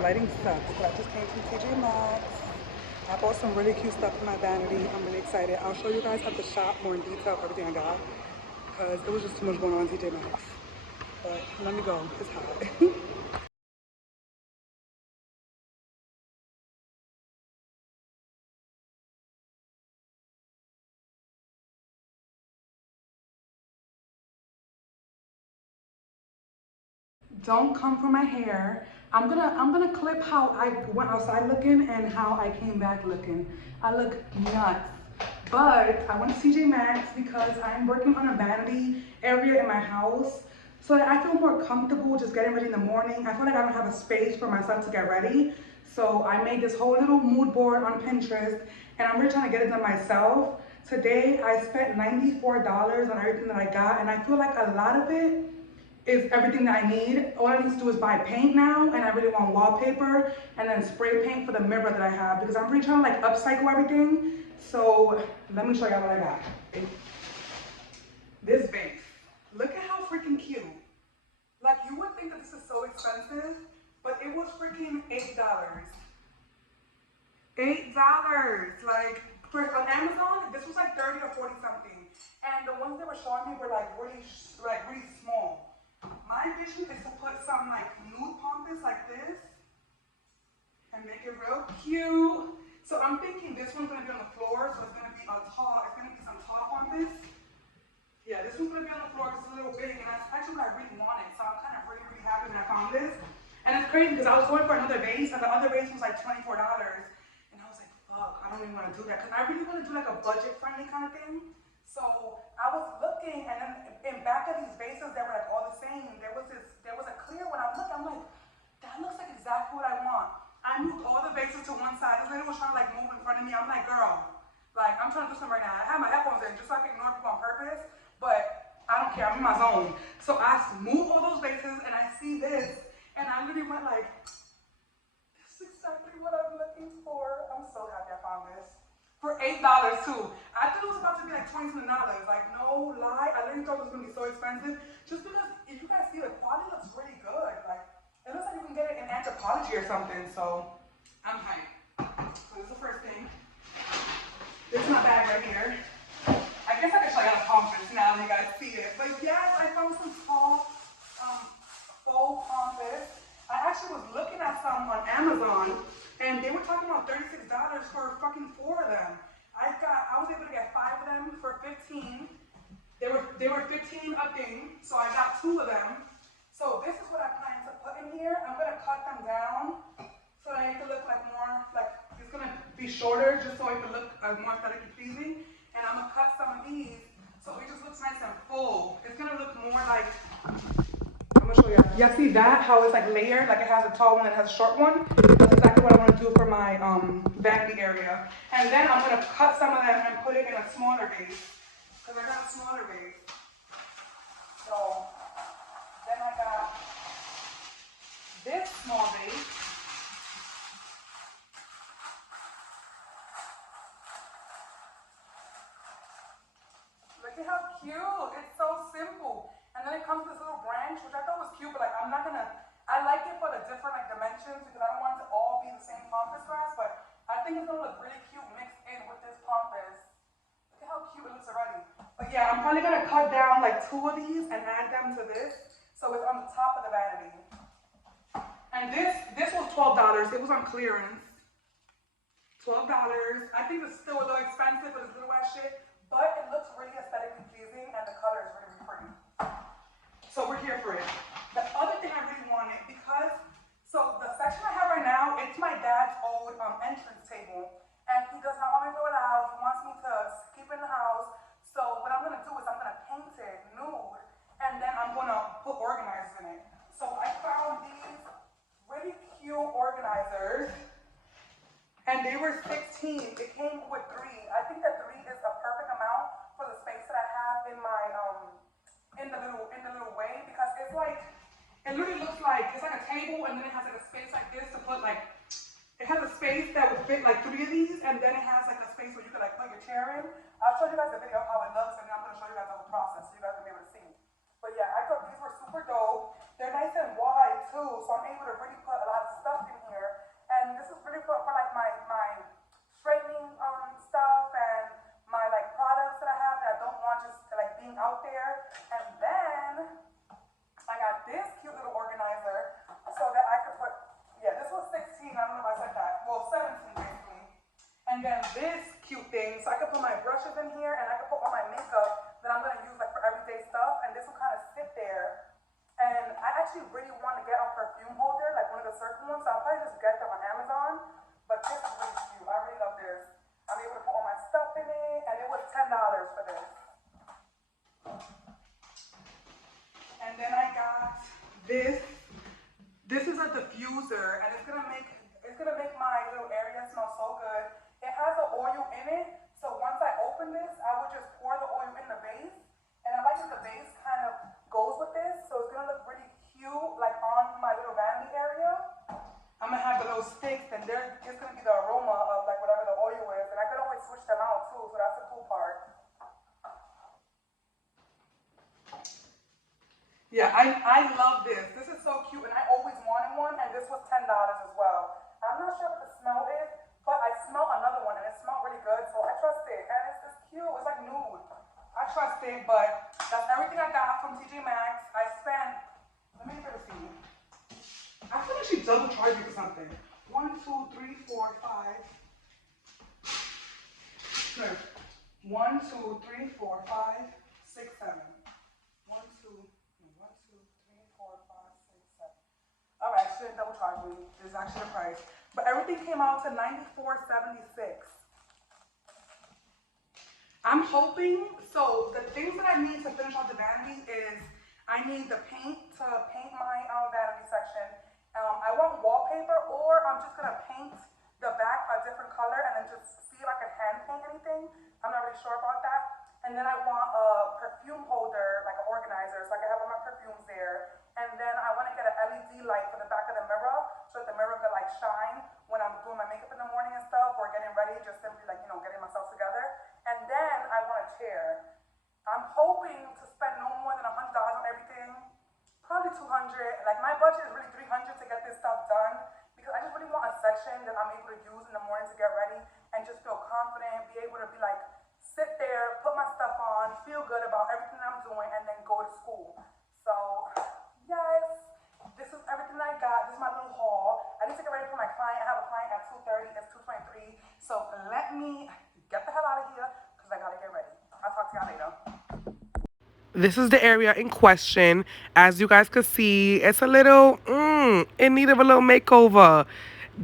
lighting sucks, but I just came from TJ Maxx. I bought some really cute stuff for my vanity. I'm really excited. I'll show you guys at the shop more in detail everything I got because it was just too much going on TJ Maxx. But let me go. It's hot. Don't come for my hair. I'm gonna clip how I went outside looking and how I came back looking. I look nuts. But I went to TJ Maxx because I'm working on a vanity area in my house so that I feel more comfortable just getting ready in the morning. I feel like I don't have a space for myself to get ready. So I made this whole little mood board on Pinterest and I'm really trying to get it done myself. Today I spent $94 on everything that I got and I feel like a lot of it is everything that I need. All I need to do is buy paint now, and I really want wallpaper, and then spray paint for the mirror that I have, because I'm really trying to like upcycle everything. So let me show y'all what I got. This vase. Look at how freaking cute. Like you would think that this is so expensive, but it was freaking $8. $8. Like on Amazon, this was like 30 or 40 something. And the ones they were showing me were like really small. My vision is to put some like nude pompous like this and make it real cute. So I'm thinking this one's gonna be on the floor, so it's gonna be it's gonna be some tall pompous. Yeah, this one's gonna be on the floor because it's a little big, and that's actually what I really wanted. So I'm kind of really happy when I found this. And it's crazy because I was going for another vase, and the other vase was like $24. And I was like, fuck, I don't even want to do that because I really want to do like a budget-friendly kind of thing. So I was looking, and then in back of these vases that were like all the same, there was a clear one. I'm looking, I'm like, that looks like exactly what I want. I moved all the vases to one side. This lady was trying to like move in front of me. I'm like, girl, like I'm trying to do something right now. I have my headphones in just so I can ignore people on purpose, but I don't care. I'm in my zone. So I moved all those vases, and I see this, and I literally went like, this is exactly what I'm looking for. I'm so happy I found this. For $8 too. I thought it was about to be like $20 something. Like no lie, I literally thought it was gonna be so expensive. Just because if you guys see the quality looks really good. Like it looks like you can get it in Anthropology or something. So I'm hyped. So this is the first thing. This is my bag right here. I guess I can show you the pompous now that you guys see it. But yes, I found some tall faux pompous. I actually was looking at some on Amazon and they were talking about $36 for fucking 4 of them. I was able to get 5 of them for 15. They were 15 a thing, so I got 2 of them. So this is what I plan to put in here. I'm gonna cut them down so that it can look like more like it's gonna be shorter just so it can look more aesthetically pleasing. And I'm gonna cut some of these so it just looks nice and full. It's gonna look more like I'm gonna show you. Y'all see that? How it's like layered, like it has a tall one and it has a short one. That's exactly what I want to do for my vanity area. And then I'm gonna cut some of them and put it in a smaller vase because I got a smaller vase. So then I got this small vase. Look at how cute. It's so simple. And then it comes with this little branch, which I thought was cute, but like I'm not gonna, I like it for the different like dimensions because I don't want it to all be the same pampas grass, but I think it's gonna look really cute mixed in with this pampas. Look at how cute it looks already. But yeah, I'm probably gonna cut down like 2 of these and add them to this, so it's on the top of the vanity. And this was $12. It was on clearance. $12. I think it's still a little expensive for this little ass shit, but it looks really aesthetically pleasing and the color is really pretty. So we're here for it. The other thing I really wanted, so the section I have right now, it's my dad's old entrance table. And he does not want me to throw it out. He wants me to keep it in the house. So what I'm gonna do is I'm gonna paint it nude, and then I'm gonna put organizers in it. So I found these really cute organizers, and they were 16. It came with 3. I think that 3 is a perfect amount for the space that I have in my in the little way, because it's like it literally looks like it's like a table, and then it has like a space like this to put like it has a space that would fit like 3 of these, and then it has like a space where you could like put your chair in. I'll show you guys a video of how it looks, and then I'm gonna show you guys the whole process so you guys will be able to see. But yeah, I thought these were super dope. They're nice and wide too, so I'm able to really put a lot of stuff in here. brushes in here, and I can put all my makeup that I'm gonna use like for everyday stuff, and this will kind of sit there. And I actually really want to get a perfume holder, like one of the circle ones, so I'll probably just get them on Amazon. But this is really cute. I really love this. I'm able to put all my stuff in it, and it was $10 for this. And then I got this. This is a diffuser, and it's gonna make my little area smell so good. It has the oil in it, so once I open this, I would just pour the oil in the base. And I like that the base kind of goes with this, so it's gonna look really cute, like on my little vanity area. I'm gonna have the little sticks, and there's just gonna be the aroma of like whatever the oil is, and I could always switch them out too, so that's the cool part. Yeah, I love this. This is so cute, and I always wanted one, and this was $10 as well. I'm not sure what the smell is, but I smell another one, and it smelled really good, so I trust it. And it's cute. It's like nude. I trust it, but that's everything I got from TJ Maxx. I spent, let me get a see. I feel like she double charged me for something. 1, 2, 3, 4, 5. Good. 1, 2, 3, 4, 5, 6, 7. 1, 2, 3, 4, 5, 6, 7. All right, shouldn't double charge me. This is actually the price. But everything came out to $94.76. I'm hoping, so the things that I need to finish off the vanity is I need the paint to paint my vanity section. I want wallpaper, or I'm just gonna paint the back a different color and then just see if I can hand paint anything. I'm not really sure about that. And then I want a perfume holder, like an organizer, so I can have all my perfumes there. And then I want to get an LED light for the back of the mirror, so that the mirror can like shine when I'm doing my makeup in the morning and stuff, or getting ready, just simply like, you know, getting myself together. And then I want a chair. I'm hoping to spend no more than $100 on everything, probably 200. Like my budget is really 300 to get this stuff done, because I just really want a section that I'm able to use in the morning to get ready and just feel confident, be able to be like, sit there, put my stuff on, feel good about everything I'm doing, and then go to school. So, yes, this is everything I got. This is my little haul. I need to get ready for my client. I have a client at 2:30. It's 2:23. So let me get the hell out of here, because I gotta get ready. I'll talk to y'all later. This is the area in question. As you guys could see, it's a little in need of a little makeover.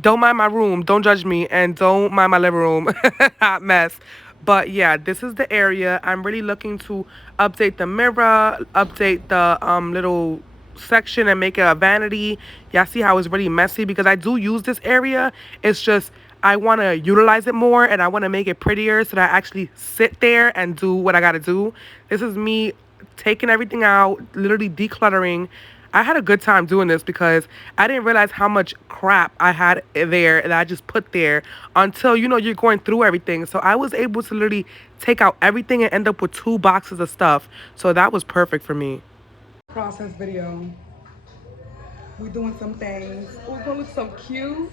Don't mind my room. Don't judge me. And don't mind my living room. Hot mess. But yeah, this is the area. I'm really looking to update the mirror, update the little section and make it a vanity. Y'all see how it's really messy, because I do use this area. It's just I want to utilize it more, and I want to make it prettier so that I actually sit there and do what I got to do. This is me taking everything out, literally decluttering. I had a good time doing this because I didn't realize how much crap I had there that I just put there until, you know, you're going through everything. So I was able to literally take out everything and end up with 2 boxes of stuff. So that was perfect for me. Process video. We're doing some things. We're gonna look so cute.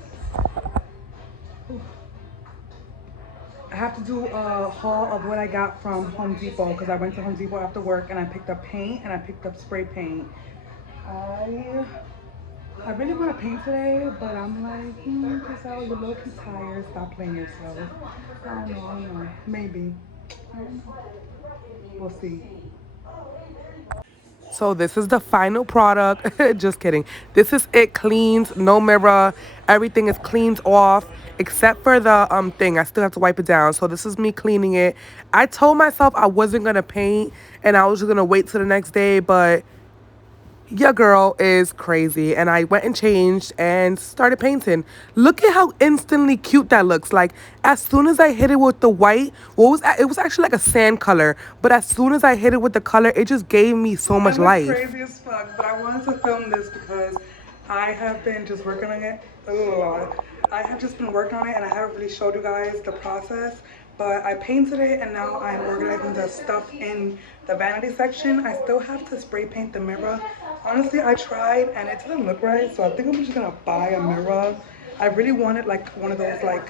I have to do a haul of what I got from Home Depot, because I went to Home Depot after work and I picked up paint and I picked up spray paint. I really want to paint today, but I'm like, Giselle, you're low-key tired. Stop playing yourself. I don't know. Maybe. We'll see. So this is the final product. Just kidding. This is it cleaned, no mirror. Everything is cleaned off except for the thing. I still have to wipe it down. So this is me cleaning it. I told myself I wasn't going to paint and I was just going to wait till the next day, but your girl is crazy, and I went and changed and started painting. Look at how instantly cute that looks. Like, as soon as I hit it with the white, it was actually like a sand color, but as soon as I hit it with the color, it just gave me so much life. Crazy as fuck, but I wanted to film this because I have been just working on it. I have just been working on it, and I haven't really showed you guys the process. But I painted it, and now I'm organizing the stuff in the vanity section. I still have to spray paint the mirror. Honestly, I tried and it didn't look right, so I think I'm just gonna buy a mirror. I really wanted like one of those like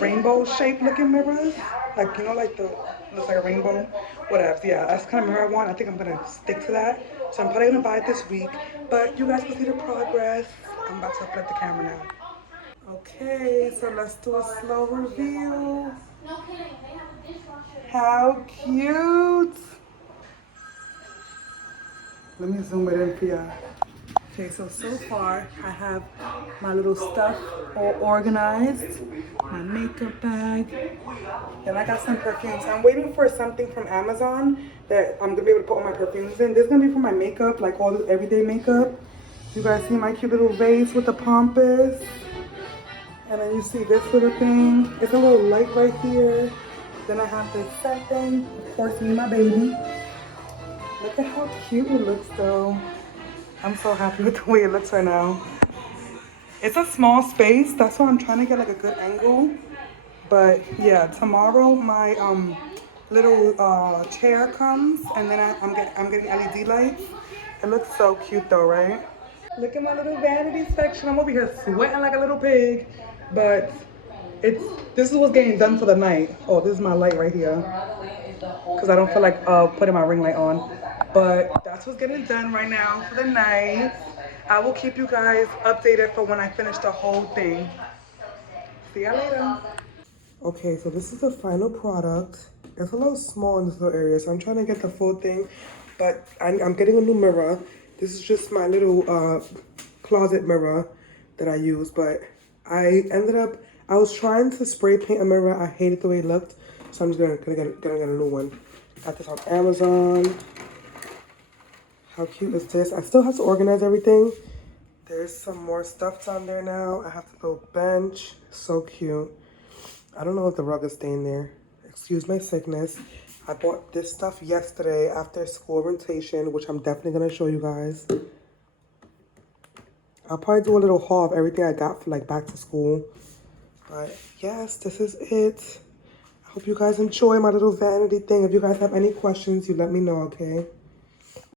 rainbow shaped looking mirrors, like, you know, like the looks like a rainbow. Whatever. Yeah, that's the kind of mirror I want. I think I'm gonna stick to that. So I'm probably gonna buy it this week. But you guys can see the progress. I'm about to flip the camera now. Okay, so let's do a slow reveal. How cute. Let me zoom it in for y'all. Okay, so far I have my little stuff all organized. My makeup bag. And I got some perfumes. I'm waiting for something from Amazon that I'm gonna be able to put all my perfumes in. This is gonna be for my makeup, like all the everyday makeup. You guys see my cute little vase with the pompous. And then you see this little thing. It's a little light right here. Then I have this set thing. Of course, me and my baby. Look at how cute it looks though. I'm so happy with the way it looks right now. It's a small space. That's why I'm trying to get like a good angle. But yeah, tomorrow my little chair comes, and then I'm getting LED lights. It looks so cute though, right? Look at my little vanity section. I'm over here sweating like a little pig, but this is what's getting done for the night. Oh, this is my light right here, because I don't feel like putting my ring light on. But that's what's getting done right now for the night. I will keep you guys updated for when I finish the whole thing. See ya later. Okay, so this is the final product. It's a little small in this little area, so I'm trying to get the full thing. But I'm getting a new mirror. This is just my little closet mirror that I use. But I was trying to spray paint a mirror. I hated the way it looked. So I'm just gonna get a new one. Got this on Amazon. How cute is this? I still have to organize everything. There's some more stuff down there now. I have the little bench. So cute. I don't know if the rug is staying there. Excuse my sickness. I bought this stuff yesterday after school orientation, which I'm definitely going to show you guys. I'll probably do a little haul of everything I got for like back to school. But yes, this is it. I hope you guys enjoy my little vanity thing. If you guys have any questions, you let me know, okay?